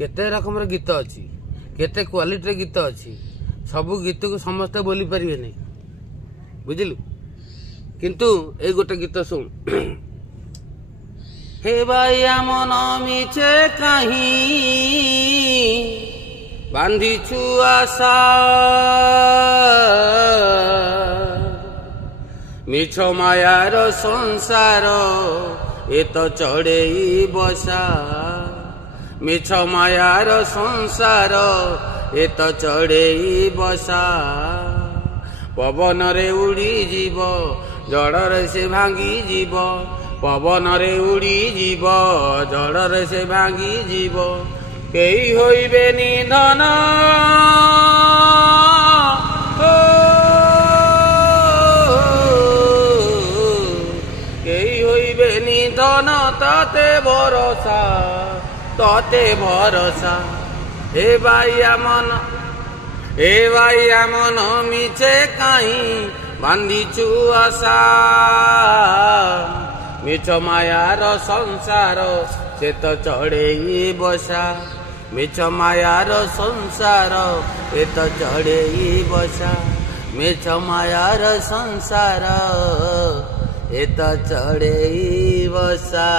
केते रकम गीत अच्छी केते क्वालिटी गीत अच्छी सबू गीत को समस्ते बोली पारे नहीं बुझलु किंतु ए गोटे गीत सुन हे भाई मन मिचे कहीं बांधी छु आशा मिछ मायार संसार ए तो चढ़े बसा मिछ मायार संसार ए तो चढ़े बसा पवन रे उड़ी जीव जड़े से भांगी जीव पवन रे उड़ी जीव जड़े से भांगी जीव केई होइबे निधन केई होइबे निधन ताते भरोसा हे भाइया मन मिचे कहीं बांधीचु आशा मिछ मायार संसार से तो चढ़े बसा मिछ मायार संसार ए तो चढ़े बसा मिछ मायार संसार ए तो चढ़े बसा।